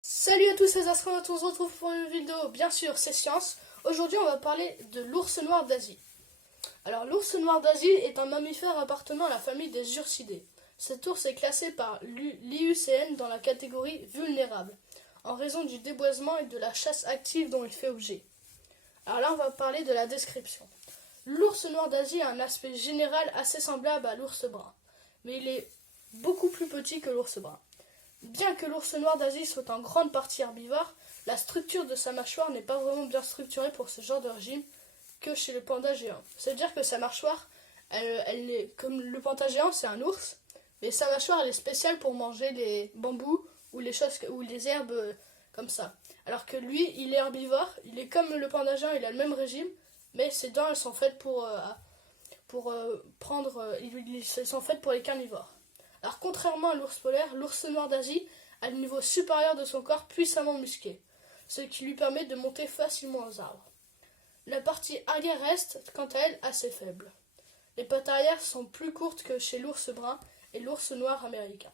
Salut à tous les astronautes, on se retrouve pour une vidéo, bien sûr, c'est science. Aujourd'hui, on va parler de l'ours noir d'Asie. Alors, l'ours noir d'Asie est un mammifère appartenant à la famille des ursidés. Cet ours est classé par l'IUCN dans la catégorie vulnérable, en raison du déboisement et de la chasse active dont il fait objet. Alors là, on va parler de la description. L'ours noir d'Asie a un aspect général assez semblable à l'ours brun, mais il est beaucoup plus petit que l'ours brun. Bien que l'ours noir d'Asie soit en grande partie herbivore, la structure de sa mâchoire n'est pas vraiment bien structurée pour ce genre de régime que chez le panda géant. C'est-à-dire que sa mâchoire, elle est comme le panda géant, c'est un ours, mais sa mâchoire elle est spéciale pour manger les bambous ou les choses ou les herbes comme ça. Alors que lui, il est herbivore, il est comme le panda géant, il a le même régime, mais ses dents elles sont faites elles sont faites pour les carnivores. Alors contrairement à l'ours polaire, l'ours noir d'Asie a le niveau supérieur de son corps puissamment musclé, ce qui lui permet de monter facilement aux arbres. La partie arrière reste, quant à elle, assez faible. Les pattes arrière sont plus courtes que chez l'ours brun et l'ours noir américain.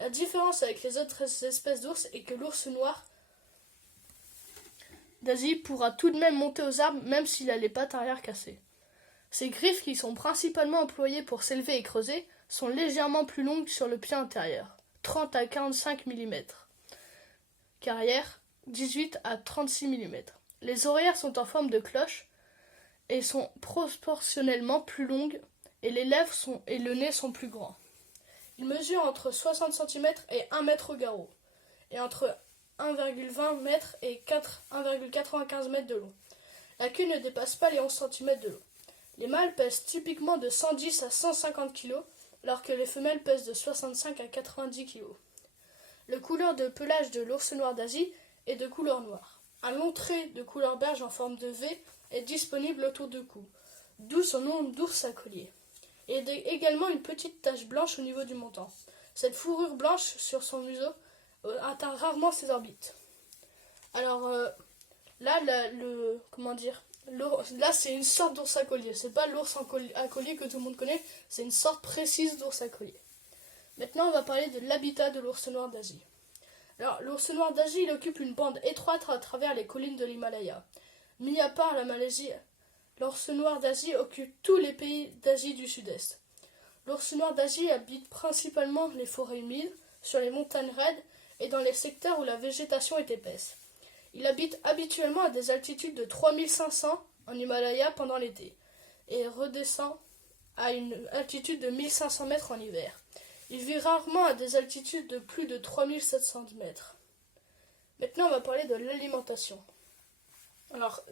La différence avec les autres espèces d'ours est que l'ours noir d'Asie pourra tout de même monter aux arbres même s'il a les pattes arrière cassées. Ses griffes, qui sont principalement employées pour s'élever et creuser, sont légèrement plus longues sur le pied antérieur, 30 à 45 mm. Carrière, 18 à 36 mm. Les oreilles sont en forme de cloche et sont proportionnellement plus longues et les lèvres et le nez sont plus grands. Il mesure entre 60 cm et 1 m au garrot et entre 1,20 m et 1,95 m de long. La queue ne dépasse pas les 11 cm de long. Les mâles pèsent typiquement de 110 à 150 kg, alors que les femelles pèsent de 65 à 90 kg. Le couleur de pelage de l'ours noir d'Asie est de couleur noire. Un long trait de couleur beige en forme de V est disponible autour du cou, d'où son nom d'ours à collier. Et également une petite tache blanche au niveau du menton. Cette fourrure blanche sur son museau atteint rarement ses orbites. Alors là, là, c'est une sorte d'ours à collier. C'est pas l'ours à collier que tout le monde connaît, c'est une sorte précise d'ours à collier. Maintenant, on va parler de l'habitat de l'ours noir d'Asie. Alors, l'ours noir d'Asie, il occupe une bande étroite à travers les collines de l'Himalaya. Mis à part la Malaisie, l'ours noir d'Asie occupe tous les pays d'Asie du Sud-Est. L'ours noir d'Asie habite principalement les forêts humides, sur les montagnes raides et dans les secteurs où la végétation est épaisse. Il habite habituellement à des altitudes de 3500 en Himalaya pendant l'été et redescend à une altitude de 1500 mètres en hiver. Il vit rarement à des altitudes de plus de 3700 mètres. Maintenant, on va parler de l'alimentation. Alors,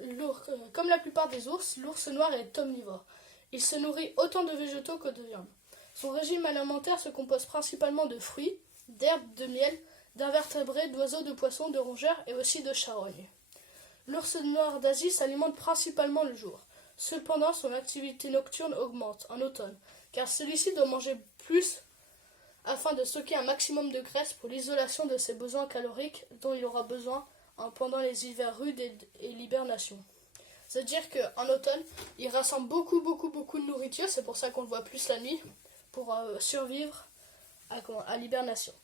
comme la plupart des ours, l'ours noir est omnivore. Il se nourrit autant de végétaux que de viande. Son régime alimentaire se compose principalement de fruits, d'herbes, de miel, d'invertébrés, d'oiseaux, de poissons, de rongeurs et aussi de charognes. L'ours noir d'Asie s'alimente principalement le jour. Cependant, son activité nocturne augmente en automne, car celui-ci doit manger plus afin de stocker un maximum de graisse pour l'isolation de ses besoins caloriques dont il aura besoin pendant les hivers rudes et l'hibernation. C'est-à-dire qu'en automne, il rassemble beaucoup de nourriture, c'est pour ça qu'on le voit plus la nuit, pour survivre à l'hibernation.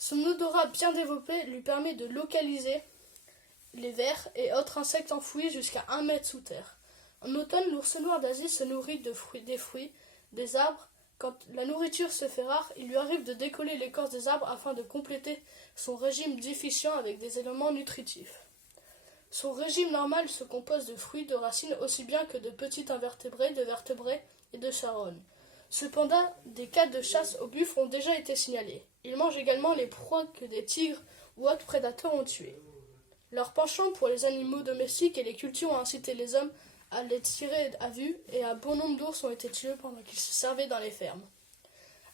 Son odorat bien développé lui permet de localiser les vers et autres insectes enfouis jusqu'à 1 mètre sous terre. En automne, l'ours noir d'Asie se nourrit des fruits, des arbres. Quand la nourriture se fait rare, il lui arrive de décoller l'écorce des arbres afin de compléter son régime déficient avec des éléments nutritifs. Son régime normal se compose de fruits, de racines aussi bien que de petits invertébrés, de vertébrés et de charognes. Cependant, des cas de chasse au buffle ont déjà été signalés. Il mange également les proies que des tigres ou autres prédateurs ont tuées. Leur penchant pour les animaux domestiques et les cultures ont incité les hommes à les tirer à vue et un bon nombre d'ours ont été tués pendant qu'ils se servaient dans les fermes.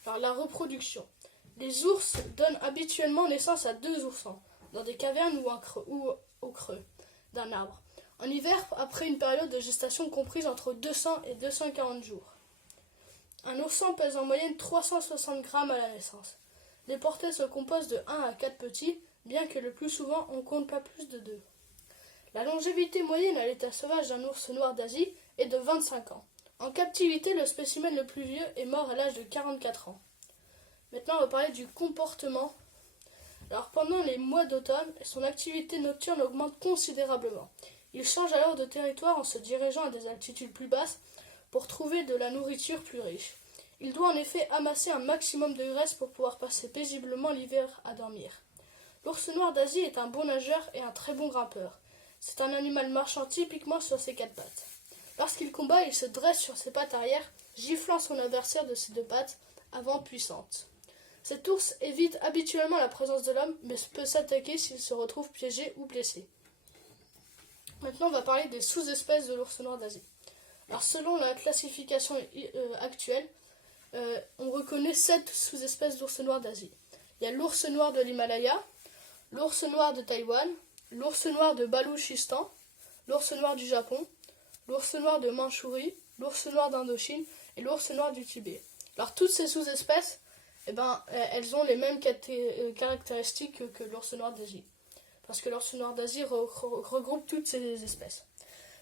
Alors la reproduction. Les ours donnent habituellement naissance à 2 oursons, dans des cavernes ou au creux d'un arbre. En hiver, après une période de gestation comprise entre 200 et 240 jours. Un ourson pèse en moyenne 360 grammes à la naissance. Les portées se composent de 1 à 4 petits, bien que le plus souvent on compte pas plus de 2. La longévité moyenne à l'état sauvage d'un ours noir d'Asie est de 25 ans. En captivité, le spécimen le plus vieux est mort à l'âge de 44 ans. Maintenant, on va parler du comportement. Alors pendant les mois d'automne, son activité nocturne augmente considérablement. Il change alors de territoire en se dirigeant à des altitudes plus basses pour trouver de la nourriture plus riche. Il doit en effet amasser un maximum de graisse pour pouvoir passer paisiblement l'hiver à dormir. L'ours noir d'Asie est un bon nageur et un très bon grimpeur. C'est un animal marchant typiquement sur ses quatre pattes. Lorsqu'il combat, il se dresse sur ses pattes arrière, giflant son adversaire de ses deux pattes avant puissantes. Cet ours évite habituellement la présence de l'homme, mais peut s'attaquer s'il se retrouve piégé ou blessé. Maintenant, on va parler des sous-espèces de l'ours noir d'Asie. Alors, selon la classification actuelle, on reconnaît 7 sous-espèces d'ours noir d'Asie. Il y a l'ours noir de l'Himalaya, l'ours noir de Taïwan, l'ours noir de Balouchistan, l'ours noir du Japon, l'ours noir de Mandchourie, l'ours noir d'Indochine et l'ours noir du Tibet. Alors, toutes ces sous-espèces, elles ont les mêmes caractéristiques que l'ours noir d'Asie. Parce que l'ours noir d'Asie regroupe toutes ces espèces.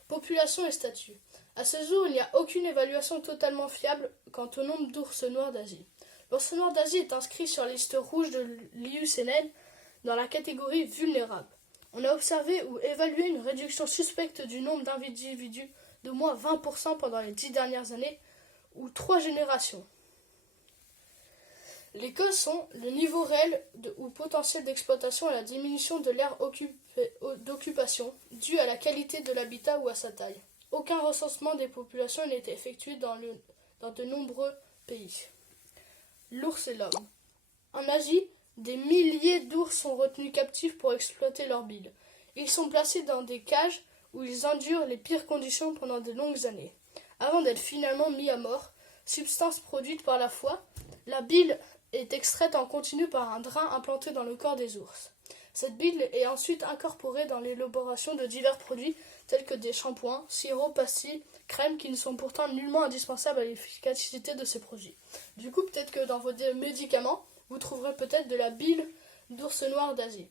Population et statut. À ce jour, il n'y a aucune évaluation totalement fiable quant au nombre d'ours noirs d'Asie. L'ours noir d'Asie est inscrit sur la liste rouge de l'IUCN dans la catégorie vulnérable. On a observé ou évalué une réduction suspecte du nombre d'individus d'au moins 20% pendant les 10 dernières années ou 3 générations. Les causes sont le niveau réel ou potentiel d'exploitation et la diminution de l'aire d'occupation due à la qualité de l'habitat ou à sa taille. Aucun recensement des populations n'a été effectué dans de nombreux pays. L'ours et l'homme. En Asie, des milliers d'ours sont retenus captifs pour exploiter leur bile. Ils sont placés dans des cages où ils endurent les pires conditions pendant de longues années, avant d'être finalement mis à mort. Substance produite par la foie, la bile est extraite en continu par un drain implanté dans le corps des ours. Cette bile est ensuite incorporée dans l'élaboration de divers produits tels que des shampoings, sirops, pastilles, crèmes qui ne sont pourtant nullement indispensables à l'efficacité de ces produits. Du coup, peut-être que dans vos médicaments, vous trouverez peut-être de la bile d'ours noir d'Asie.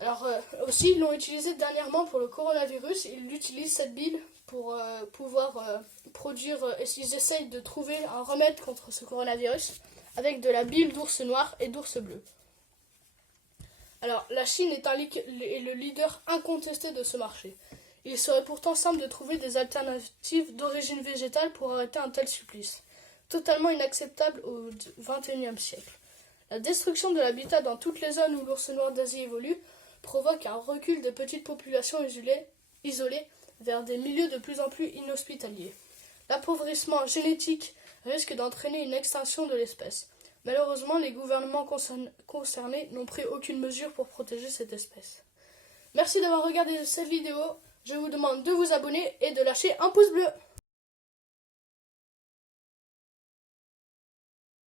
Alors aussi, ils l'ont utilisé dernièrement pour le coronavirus. Ils utilisent cette bile pour pouvoir produire, ils essayent de trouver un remède contre ce coronavirus avec de la bile d'ours noir et d'ours bleu. Alors, la Chine est le leader incontesté de ce marché. Il serait pourtant simple de trouver des alternatives d'origine végétale pour arrêter un tel supplice, totalement inacceptable au XXIe siècle. La destruction de l'habitat dans toutes les zones où l'ours noir d'Asie évolue provoque un recul des petites populations isolées vers des milieux de plus en plus inhospitaliers. L'appauvrissement génétique risque d'entraîner une extinction de l'espèce. Malheureusement, les gouvernements concernés n'ont pris aucune mesure pour protéger cette espèce. Merci d'avoir regardé cette vidéo. Je vous demande de vous abonner et de lâcher un pouce bleu.